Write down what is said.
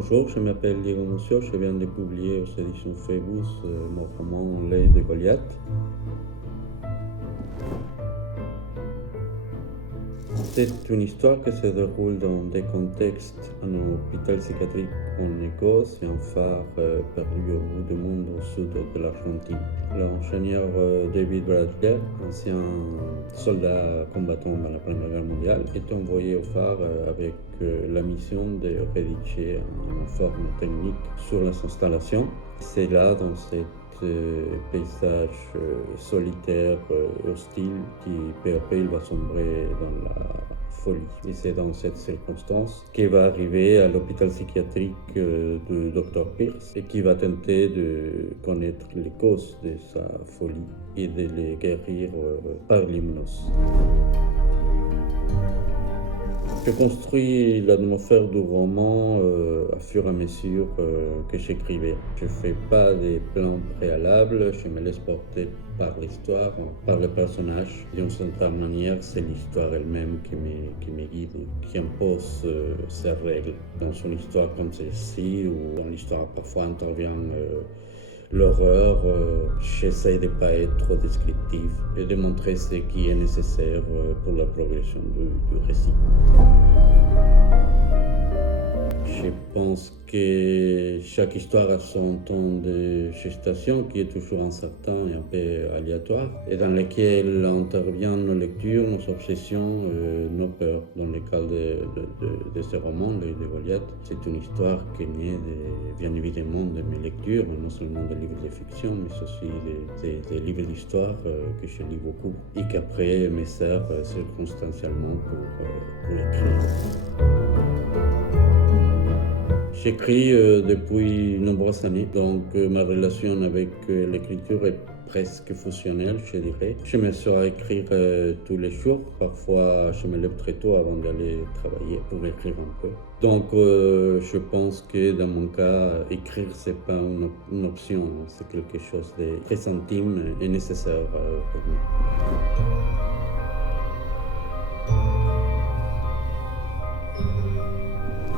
Bonjour, je m'appelle Diego Mucio, je viens de publier aux éditions Phébus mon roman L'œil de Goliath. C'est une histoire qui se déroule dans des contextes en hôpital psychiatrique en Écosse et un phare perdu au bout du monde au sud de l'Argentine. L'ingénieur David Bradley, ancien soldat combattant dans la Première Guerre mondiale, est envoyé au phare avec la mission de rédiger un informe technique sur les installations. C'est là, dans cette paysage solitaire, hostile, qui peu à peu il va sombrer dans la folie. Et c'est dans cette circonstance qu'il va arriver à l'hôpital psychiatrique du Dr Pierce et qui va tenter de connaître les causes de sa folie et de les guérir par l'hypnose. Je construis l'atmosphère du roman à fur et à mesure que j'écrivais. Je ne fais pas des plans préalables, je me laisse porter par l'histoire, par le personnage. D'une certaine manière, c'est l'histoire elle-même qui me guide, qui impose ses règles. Dans une histoire comme celle-ci, où dans l'histoire parfois intervient l'horreur, j'essaie de ne pas être trop descriptif et de montrer ce qui est nécessaire pour la progression du récit. Je pense que chaque histoire a son temps de gestation qui est toujours incertain et un peu aléatoire et dans lequel interviennent nos lectures, nos obsessions, nos peurs. Dans le cas de ce roman, L'œil de Goliath, c'est une histoire qui naît bien évidemment de mes lectures, non seulement des livres de fiction, mais aussi des livres d'histoire que je lis beaucoup et qu'après me servent circonstanciellement pour écrire. J'écris depuis nombreuses années, donc ma relation avec l'écriture est presque fusionnelle, je dirais. Je me suis à écrire tous les jours. Parfois, je me lève très tôt avant d'aller travailler pour écrire un peu. Donc, je pense que dans mon cas, écrire, c'est pas une option, c'est quelque chose de très intime et nécessaire pour moi.